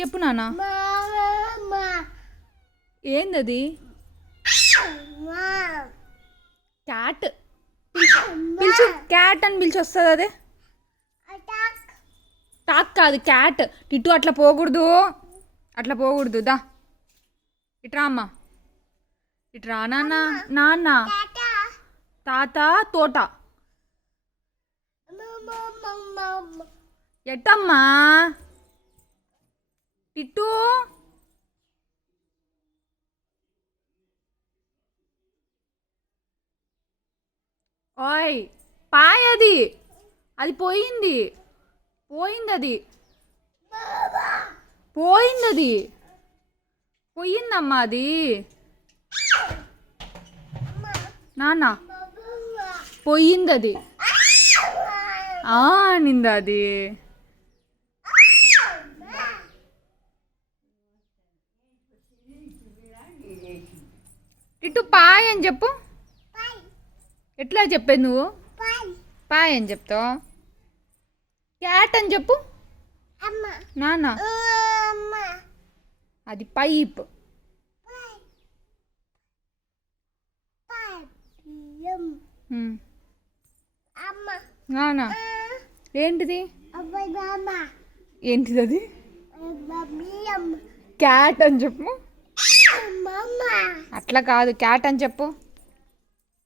చెప్పు నాన్న. ఏందది? క్యాట్. పిలిచు, క్యాట్ అని పిలిచి వస్తుంది అదే. టాక్ కాదు, క్యాట్. టిట్టు అట్లా పోకూడదు, అట్లా పోకూడదు. దా ఇట్రా అమ్మ, ఇట్రా నాన్న. నాన్న, తాత, తోట. ఎట్టమ్మా టిట్టు? ఓయ్ పాయ్, అది అది పోయింది, పోయింది, అది పోయింది, అది పోయిందమ్మా అది. నాన్న పోయింది అది. నిందా అది. ఇటు పాయ్ అని చెప్పు. ఎట్లా చెప్పేది నువ్వు? పాయ్ అని చెప్తావు. క్యాట్ అని చెప్పు నాన్న. అది పైప్. నాన్న ఏంటిది? ఏంటిది అది? క్యాట్ అని చెప్పు. అట్లా కాదు, క్యాట్ అని చెప్పు.